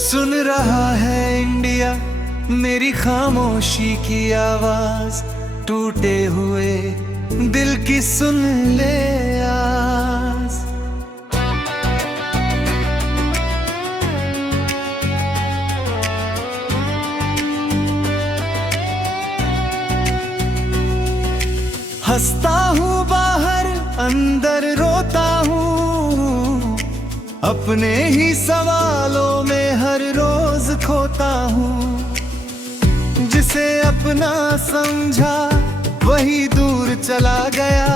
सुन रहा है इंडिया मेरी खामोशी की आवाज, टूटे हुए दिल की सुन ले आस। हंसता हूँ बाहर अंदर रोता हूँ, अपने ही सवालों में हर रोज खोता हूँ। जिसे अपना समझा वही दूर चला गया,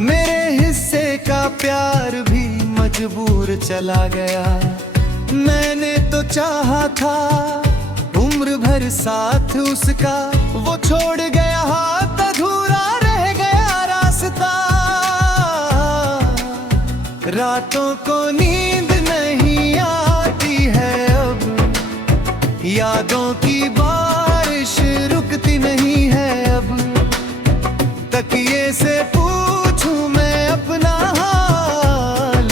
मेरे हिस्से का प्यार भी मजबूर चला गया। मैंने तो चाहा था उम्र भर साथ उसका, वो छोड़ गया हाथ अधूरा रह गया रास्ता। रातों को नींद नहीं आती है अब, यादों की बारिश रुकती नहीं है अब। तकिए से पूछूं मैं अपना हाल,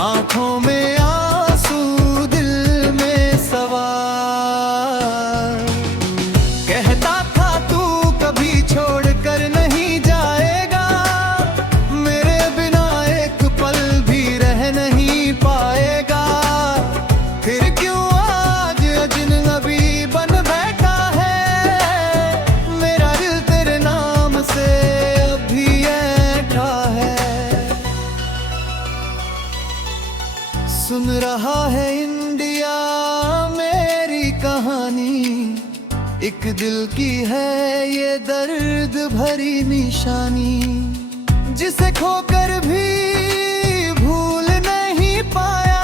आंखों में आंसू दिल में सवाल। कहता था तू कभी छोड़ कर नहीं जाएगा, मेरे बिना एक पल भी रह नहीं पाएगा। फिर क्यों आज अजनबी बन बैठा है, मेरा दिल तेरे नाम से अभी ऐठा है। सुन रहा है इंडिया मेरी कहानी, एक दिल की है ये दर्द भरी निशानी। जिसे खोकर भी भूल नहीं पाया,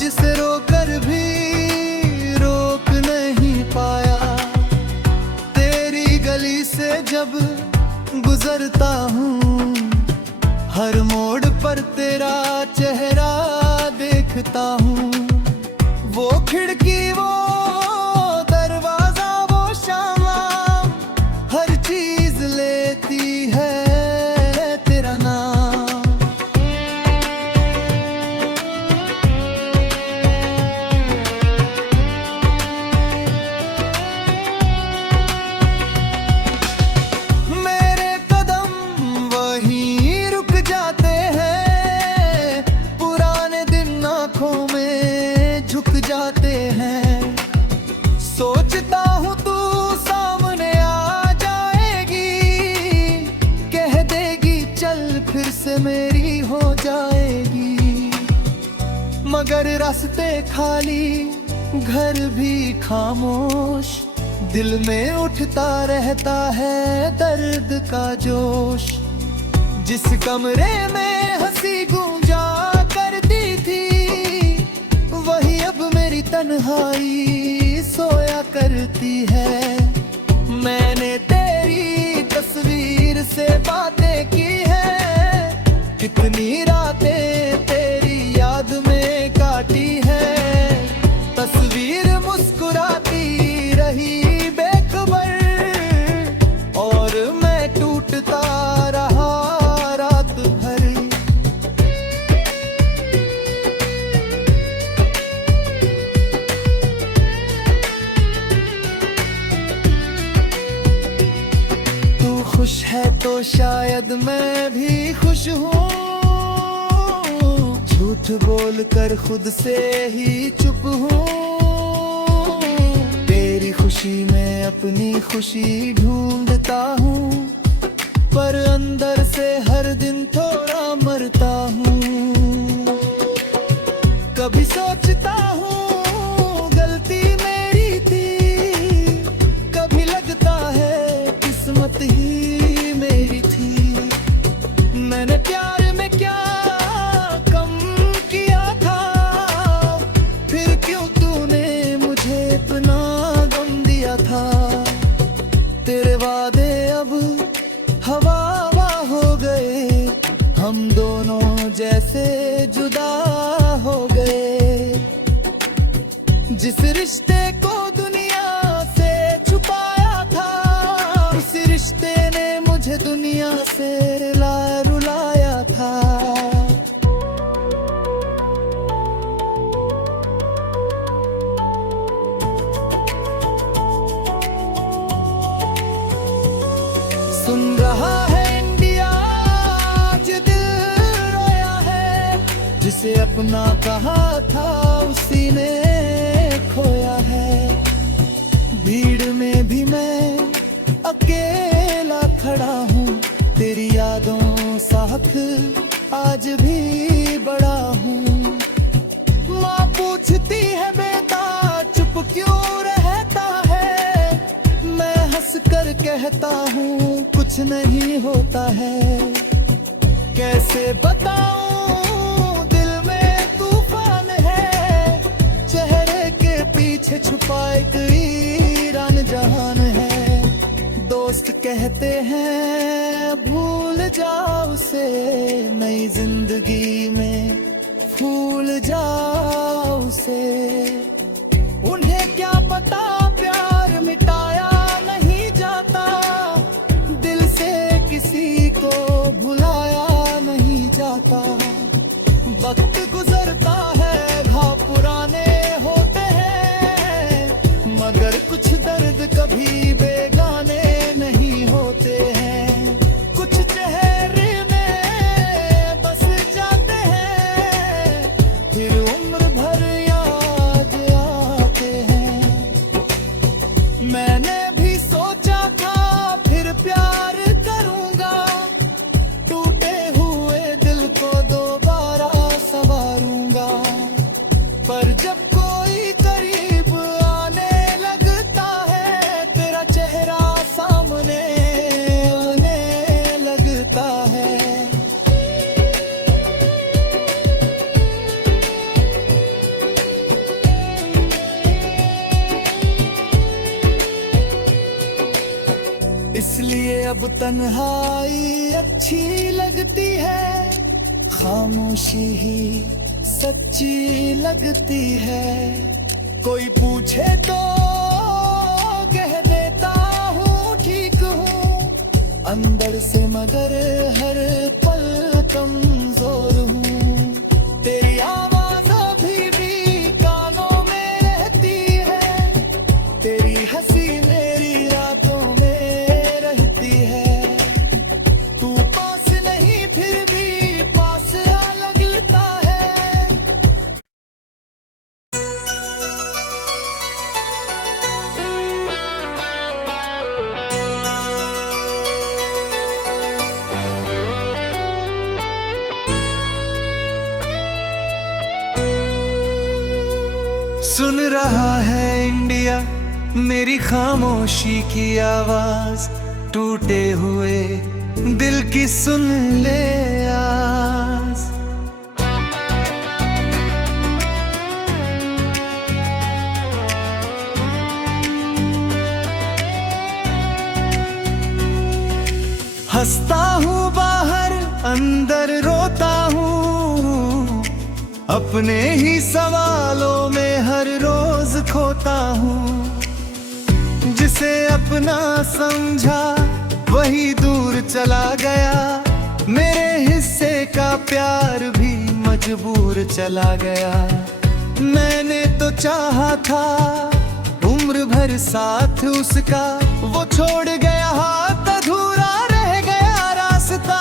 जिसे रोकर भी रोक नहीं पाया। तेरी गली से जब गुजरता हूँ, हर मोड़ पर तेरा चेहरा देखता हूँ। वो खिड़की वो दरवाजा वो शामा, हर चीज लेती है तेरा नाम। मेरे कदम वहीं रुक जाते हैं, पुराने दिन आंखों में झुक जाते हैं। सोचता हूँ तू सामने आ जाएगी, कह देगी चल फिर से मेरी हो जाएगी। मगर रास्ते खाली घर भी खामोश, दिल में उठता रहता है दर्द का जोश। जिस कमरे में हंसी गूंजा करती थी, वही अब मेरी तन्हाई सोया करती है। मैंने तेरी तस्वीर से बातें की है, कितनी रातें तेरी याद में काटी है। तस्वीर मुस्कुराती रही बेखबर, और मैं टूटता रहा रात भर। तू खुश है तो शायद मैं भी खुश हूँ, झूठ बोल कर खुद से ही चुप हूँ। तेरी खुशी में अपनी खुशी ढूंढता हूँ, पर अंदर से हर दिन थोड़ा मरता हूँ। कभी सोचता हूँ गलती मेरी थी, कभी लगता है किस्मत ही मेरी थी। मैंने प्यार में क्या कम किया था, फिर क्यों तूने मुझे इतना गम दिया था। तेरे वादे अब हवा हवा हो गए, हम दोनों जैसे जुदा हो गए। जिस रिश्ते को दुनिया से छुपाया था, उस रिश्ते ने मुझे दुनिया से रुलाया था। सुन रहा है इंडिया, आज दिल रोया है। जिसे अपना कहा था उसी ने खोया है। भीड़ में भी मैं अकेला खड़ा हूँ, तेरी यादों साथ आज भी बड़ा हूँ। माँ पूछती है बेटा चुप क्यों रहता है, मैं हंस कर कहता हूँ कुछ नहीं होता है। कैसे बताऊँ दिल में तूफान है, चेहरे के पीछे छुपा एक ईरान जहान है। दोस्त कहते हैं भूल जाओ उसे, नई जिंदगी में भूल जाओ उसे। उन्हें क्या पता प्यार मिटाया नहीं जाता, दिल से किसी को भुलाया नहीं जाता। वक्त गुजरता है घाव पुराने होते हैं, मगर कुछ दर्द कभी बेगाने नहीं होते हैं। कुछ चेहरे में बस जाते हैं, फिर उम्र भर याद आते हैं। मैंने भी सोचा था फिर प्यार करूंगा, टूटे हुए दिल को दोबारा संवारूंगा। पर जब कोई करीब आने लगता है, तेरा चेहरा सामने आने लगता है। इसलिए अब तन्हाई अच्छी लगती है, खामोशी ही सच्ची लगती है। कोई पूछे तो कह देता हूँ ठीक हूँ, अंदर से मगर हर पल कमजोर हूँ। तेरी आवाज अभी भी कानों में रहती है, तेरी हंसी मेरी रातों में रहती है। तू पास नहीं फिर भी पास आ लगता है। सुन रहा है इंडिया मेरी खामोशी की आवाज, टूटे हुए दिल की सुन ले आस। हंसता हूँ बाहर अंदर रोता हूँ, अपने ही सवालों में हर रोज खोता हूँ। जिसे अपना समझा वही दूर चला गया, मेरे हिस्से का प्यार भी मजबूर चला गया। मैंने तो चाहा था उम्र भर साथ उसका, वो छोड़ गया हाथ अधूरा रह गया रास्ता।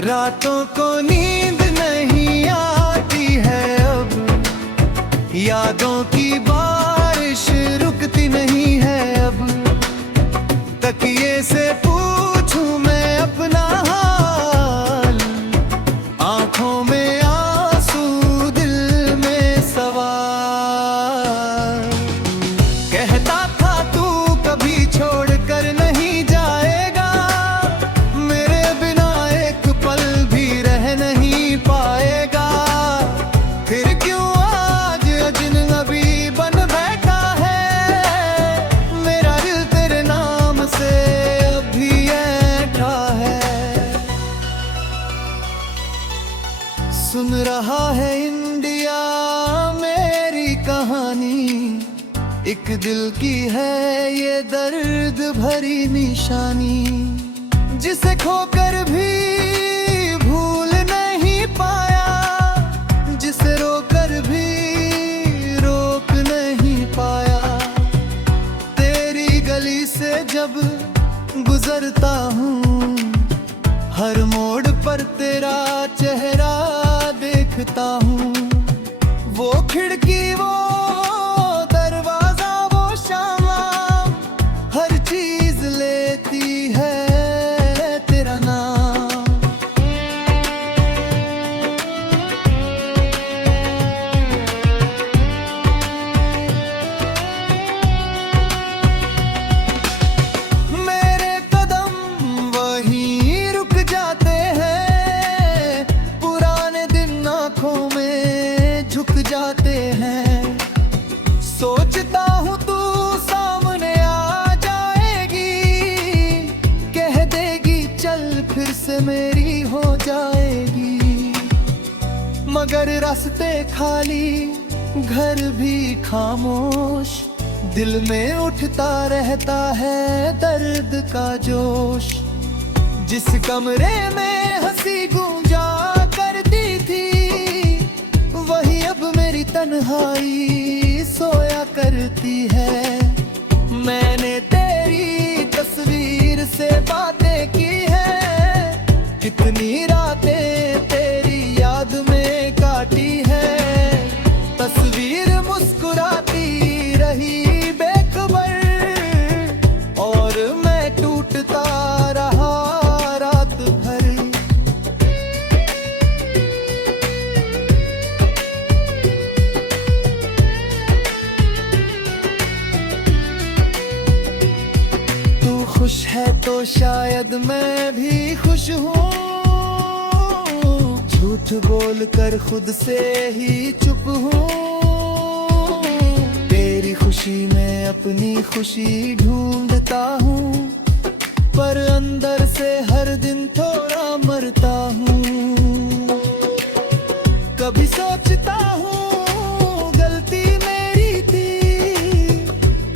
रातों को नींद नहीं आती है अब, यादों की बारिश रुकती नहीं है अब। तकिए से पूछूं मैं अपना हाल, आंखों में आंसू दिल में सवाल। कहता था तू कभी छोड़ कर नहीं जाएगा, मेरे बिना एक पल भी रह नहीं पाएगा। फिर क्यों आज अजनबी बन बैठा है, मेरा दिल तेरे नाम से अभी ऐठा है। सुन रहा है इंडिया मेरी कहानी, एक दिल की है ये दर्द भरी निशानी। जिसे खोकर भी भूल नहीं पाया, जिसे रोकर भी रोक नहीं पाया। तेरी गली से जब देखता हूँ। वो खिड़की, वो दरवाजा, वो शामा, हर चीज लेती है तेरा नाम। मेरे कदम वहीं रुक जाते हैं, पुराने दिन आंखों में झुक जाते हैं। सोचता हूँ तू सामने आ जाएगी, कह देगी चल फिर से मेरी हो जाएगी। मगर रास्ते खाली, घर भी खामोश, दिल में उठता रहता है दर्द का जोश। जिस कमरे में हंसी गूंजा करती थी, वही अब मेरी तन्हाई सोया करती है। मैंने तेरी तस्वीर से बातें की है, कितनी रातें तेरी याद में काटी है। तस्वीर मुस्कुराती रही बेखबर, और मैं टूटता रहा रात भर। तू खुश है तो शायद मैं भी खुश हूँ, झूठ बोल कर खुद से ही चुप हूँ। तेरी खुशी में अपनी खुशी ढूंढता हूँ, पर अंदर से हर दिन थोड़ा मरता हूँ। कभी सोचता हूँ गलती मेरी थी,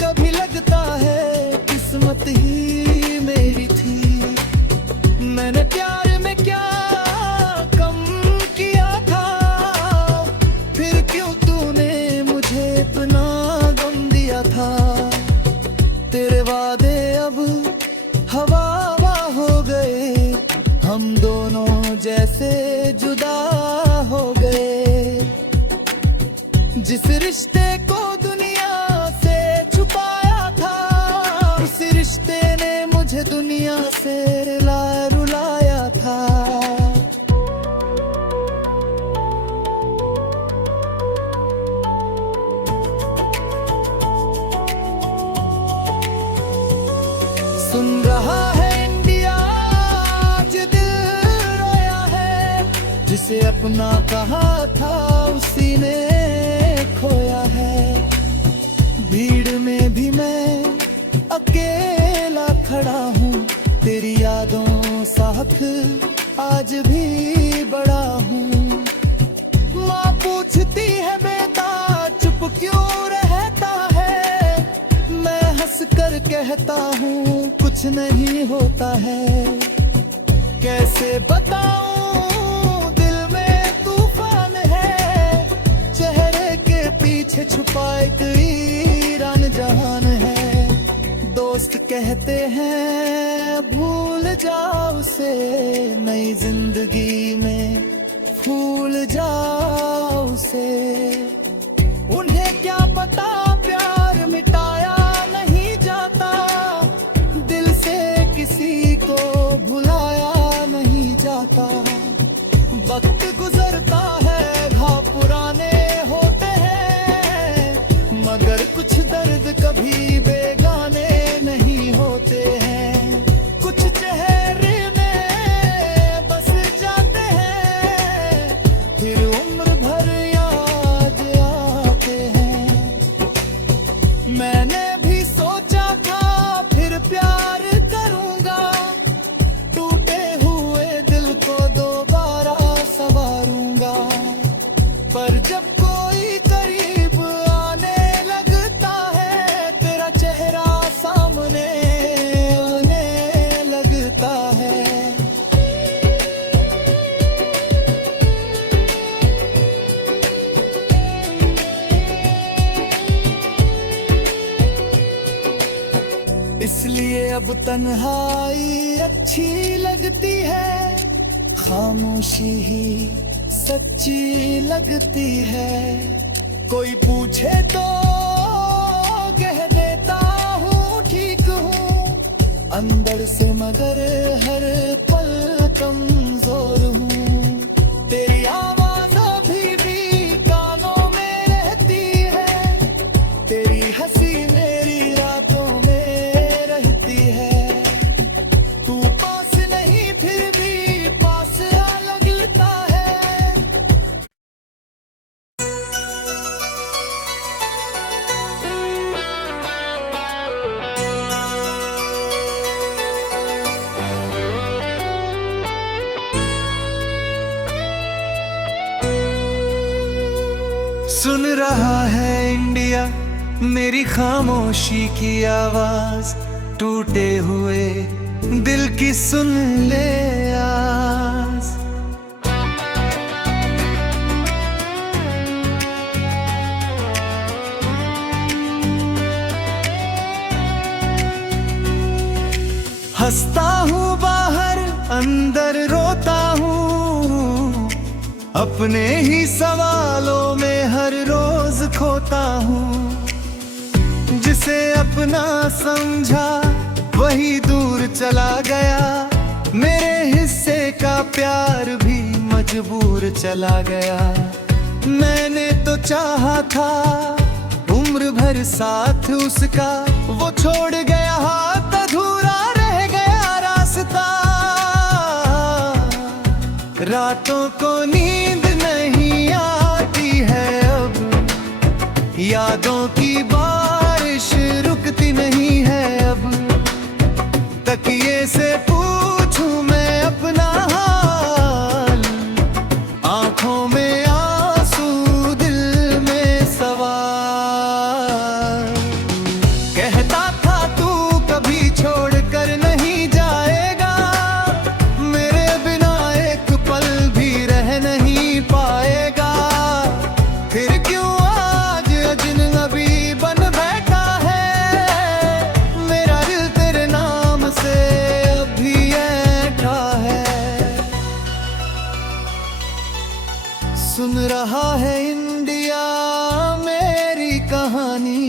कभी लगता है किस्मत ही मेरी थी। मैंने प्यार में क्या कम किया था, फिर क्यों तूने मुझे इतना गम दिया था। तेरे वादे अब हवा हवा हो गए, हम दोनों जैसे जुदा हो गए। जिस रिश्ते को दुनिया से छुपाया था, उस रिश्ते ने मुझे दुनिया से रुलाया था। सुन रहा है इंडिया, आज दिल रोया है। जिसे अपना कहा था उसी ने खोया है। भीड़ में भी मैं अकेला खड़ा हूँ, तेरी यादों साथ आज भी बड़ा हूँ। माँ पूछती है बेटा चुप क्यों रहता है, मैं हंस कर कहता हूँ कुछ नहीं होता है। कैसे बताऊं दिल में तूफान है, चेहरे के पीछे छुपा एक ईरान जहान है। दोस्त कहते हैं भूल जाओ उसे, नई जिंदगी में भूल जाओ उसे। उन्हें क्या पता प्यार मिटाया नहीं जाता, दिल से किसी को भुलाया नहीं जाता। वक्त गुजरता है, घाव पुराने होते हैं, मगर कुछ दर्द कभी बेगाने नहीं होते हैं। कुछ चेहरे में बस जाते हैं, फिर उम्र भर याद आते हैं। मैंने भी सोचा था फिर प्यार करूंगा, टूटे हुए दिल को दोबारा संवारूंगा। पर जब कोई करीब आने लगता है, तेरा चेहरा सामने आने लगता है। इसलिए अब तन्हाई अच्छी लगती है, खामोशी ही सच्ची लगती है। कोई पूछे तो कह देता हूँ ठीक हूँ, अंदर से मगर हर पल कमजोर हूँ। तेरी आवाज अभी भी कानों में रहती है, तेरी हंसी मेरी रातों में रहती है। तू पास नहीं फिर भी पास आ लगता है। सुन रहा है इंडिया मेरी खामोशी की आवाज, टूटे हुए दिल की सुन ले आस। हंसता हूँ बाहर अंदर रोता हूँ, अपने ही सवालों में हर रोज खोता हूँ। जिसे अपना समझा वही दूर चला गया, मेरे हिस्से का प्यार भी मजबूर चला गया। मैंने तो चाहा था उम्र भर साथ उसका, वो छोड़ गया हाथ अधूरा रह गया रास्ता। रातों को नींद नहीं आती है अब, यादों की बारिश रुकती नहीं है अब। तकिए से पूछूं मैं अपना हाल, आंखों में आंसू दिल में सवाल। कहता था तू कभी छोड़ कर नहीं जाएगा, मेरे बिना एक पल भी रह नहीं पाएगा। फिर क्यों आज अजनबी बन बैठा है, मेरा दिल तेरे नाम से अभी ऐठा है। सुन रहा है इंडिया मेरी कहानी,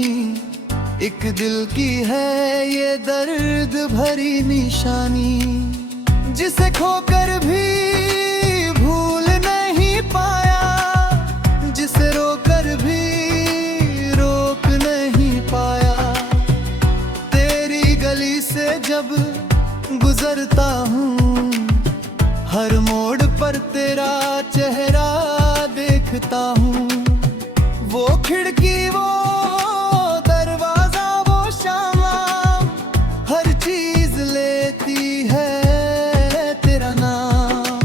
एक दिल की है ये दर्द भरी निशानी। जिसे खोकर भी भूल नहीं पाया, जिसे रोकर भी रोक नहीं पाया। तेरी गली से जब गुजरता हूँ, हर मोड़ पर तेरा चेहरा देखता हूँ। वो खिड़की वो दरवाजा वो शामा, हर चीज लेती है तेरा नाम।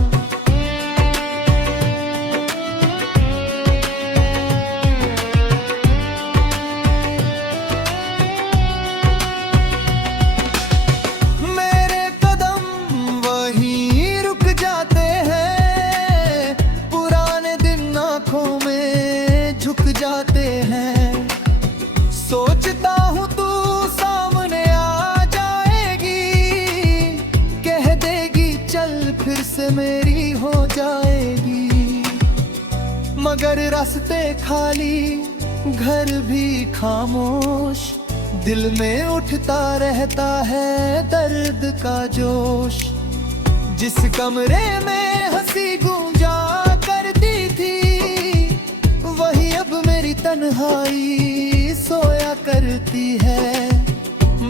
मेरे कदम वहीं रुक जाते हैं, पुराने दिन आंखों में झुक जाते हैं। सोचता हूँ तू सामने आ जाएगी, कह देगी चल फिर से मेरी हो जाएगी। मगर रास्ते खाली घर भी खामोश, दिल में उठता रहता है दर्द का जोश। जिस कमरे में हंसी गूंजा करती थी, वही अब मेरी तन्हाई सोया करती है।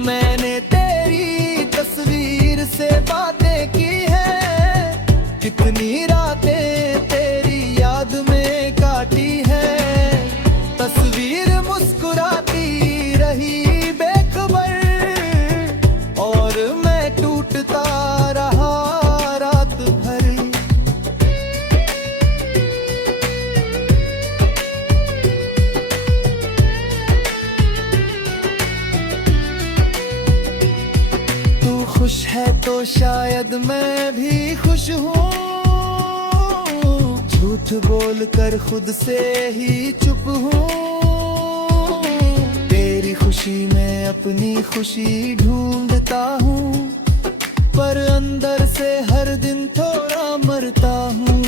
मैंने तेरी तस्वीर से बातें की है, कितनी रातें तेरी याद में काटी है। तस्वीर मुस्कुराती रही बेखबर, और मैं टूटता रहा रात भर। तू खुश है तो शायद मैं भी खुश हूँ, झूठ बोल कर खुद से ही चुप हूँ। तेरी खुशी में अपनी खुशी ढूंढता हूँ, पर अंदर से हर दिन थोड़ा मरता हूँ।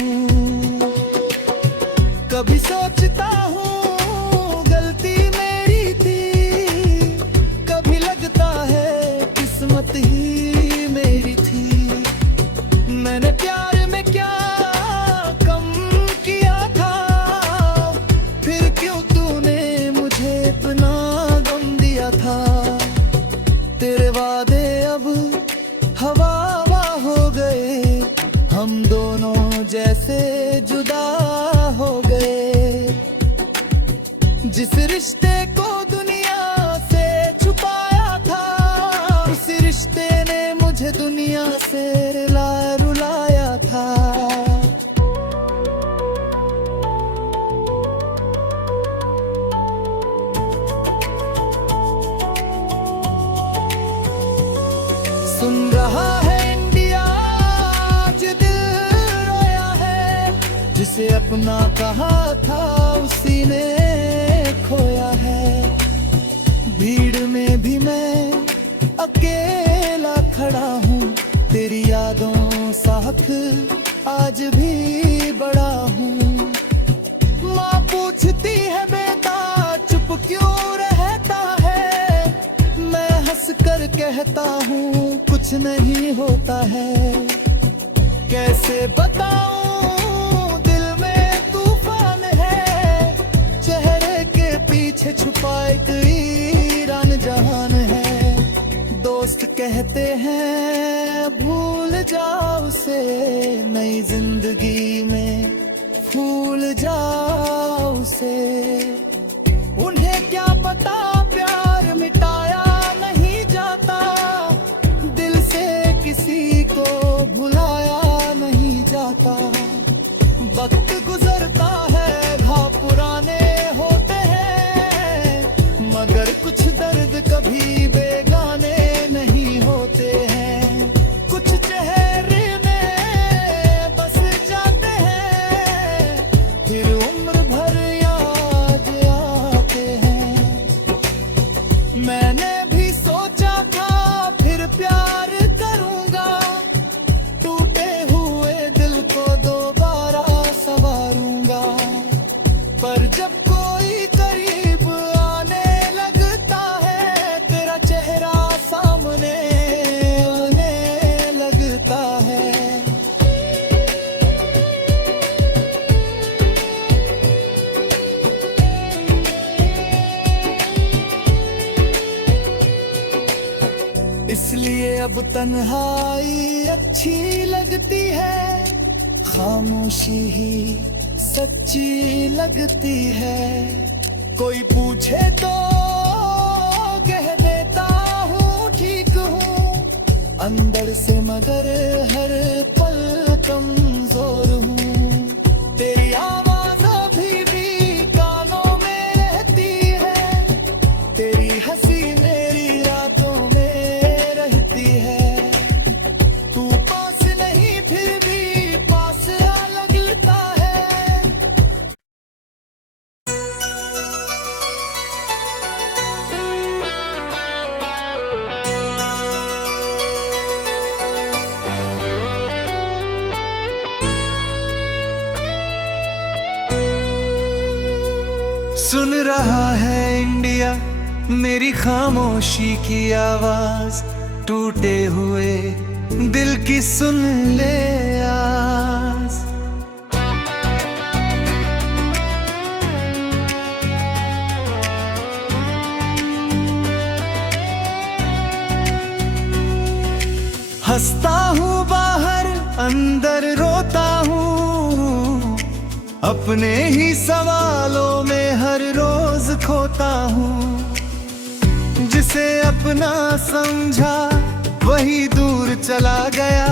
जिस रिश्ते को दुनिया से छुपाया था, उस रिश्ते ने मुझे दुनिया से रुलाया था। सुन रहा है इंडिया, आज दिल रोया है, जिसे अपना कहा था उसी ने खोया है। भीड़ में भी मैं अकेला खड़ा हूँ, तेरी यादों साथ आज भी बड़ा हूँ। माँ पूछती है बेटा चुप क्यों रहता है, मैं हंस कर कहता हूँ कुछ नहीं होता है। कैसे बताऊँ दिल में तूफान है, चेहरे के पीछे छुपा एक ईरान जहान है। दोस्त कहते हैं भूल जाओ उसे, नई जिंदगी में भूल जाओ उसे। उन्हें क्या पता प्यार मिटाया नहीं जाता, दिल से किसी को भुलाया नहीं जाता। वक्त गुजरता है घाव पुराने होते हैं, मगर कुछ दर्द कभी बेगाने नहीं होते हैं। कुछ चेहरे में बस जाते हैं, फिर उम्र भर याद आते हैं। मैंने भी सोचा था फिर प्यार करूंगा, टूटे हुए दिल को दोबारा संवारूंगा। पर जब कोई करीब आने लगता है, तेरा चेहरा सामने आने लगता है। इसलिए अब तन्हाई अच्छी लगती है, खामोशी ही सच्ची लगती है। कोई पूछे तो कह देता हूँ ठीक हूँ, अंदर से मगर हर पल कमजोर हूँ। तेरी आवाज अभी भी कानों में रहती है, तेरी हंसी मेरी रातों में रहती है। तू पास नहीं फिर भी पास आ लगता है। सुन रहा है इंडिया मेरी खामोशी की आवाज, टूटे हुए दिल की सुन ले आस। हंसता हूँ बाहर अंदर रोता हूँ, अपने ही सवालों में हर रोज खोता हूँ। जिसे अपना समझा वही दूर चला गया,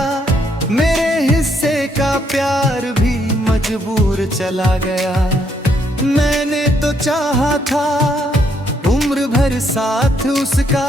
मेरे हिस्से का प्यार भी मजबूर चला गया। मैंने तो चाहा था उम्र भर साथ उसका,